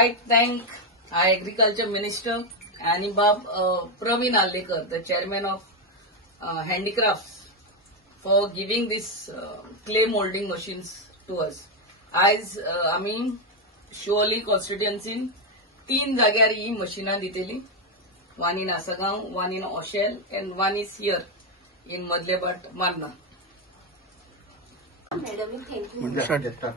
I thank our Agriculture Minister Anibab Praveen Allekar, the Chairman of Handicrafts, for giving this clay molding machines to us. As आम्ही शिवोली कॉन्स्टिट्युएन्सीन 3 जाग्यार ही मशीनां दितेली. One in Asagaon, one in Oshel, and one is here in Madlebat, Marna. Madam, thank you.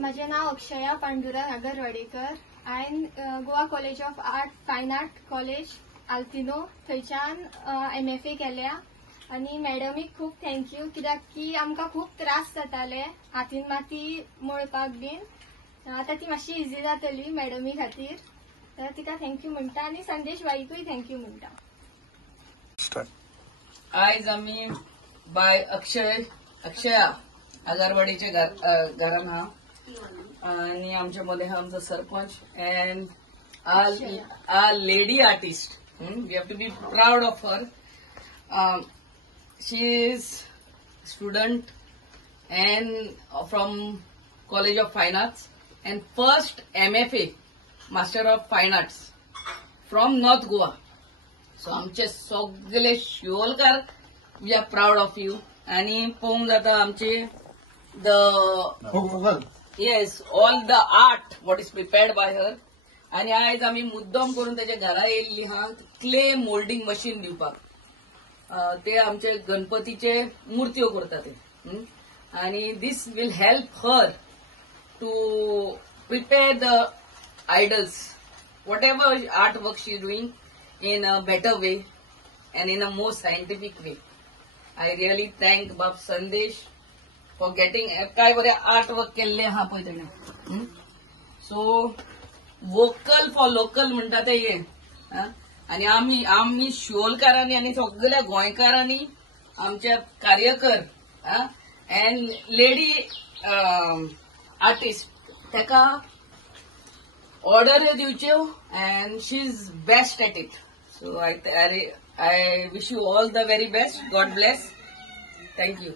माझे नाव अक्षया पांडुरंग आगरवाडेकर. हांवें Goa college of art फायन art college आल्तिनो थंयच्यान MFA केल्या आनी मॅडमीक खूब थँक्यू कित्याक की आमकां खूब त्रास जाताले हातीन माती मळपाक बीन. आतां ती मातशी इजी जातली मॅडमी खातीर, तर तिका थँक्यू म्हणटा आनी संदेश बाईकूय थँक्यू म्हणटा. आयज आम्ही बाय अक्षया आगरवाडीच्या घरान हा आणि आमच्या मध्ये हा आमचा sarpanch and a lady artist. We have to be proud of her. She is student and from college of fine arts and first MFA master of fine arts from north Goa. So आमचे सगळे शिवोलकार we are proud of you. आणि पळोवंक जाता आमचे yes all the art what is prepared by her. आणि आयज आम्ही मुद्दम करून त्याच्या घरा येयल्ली हा क्ले मोल्डिंग मशीन दिवपाक. ते आमचे गणपतीचे मूर्त्यो करता ते. आणि this will help her to prepare the idols whatever art work she doing in a better way and in a more scientific way. I really thank Bab Sandesh for getting काय बरे art work केल्ले हा पळय तेणें. So vocal for local म्हणटा ते हे. आणि आम्ही शिवोलकारांनी आणि सगळ्या गोंयकारांनी आमच्या कार्यकर अँड लेडी आर्टिस्ट ताका ऑर्डर दिवच्यो and she is best at it. So I wish you all the very best. God bless. Thank you.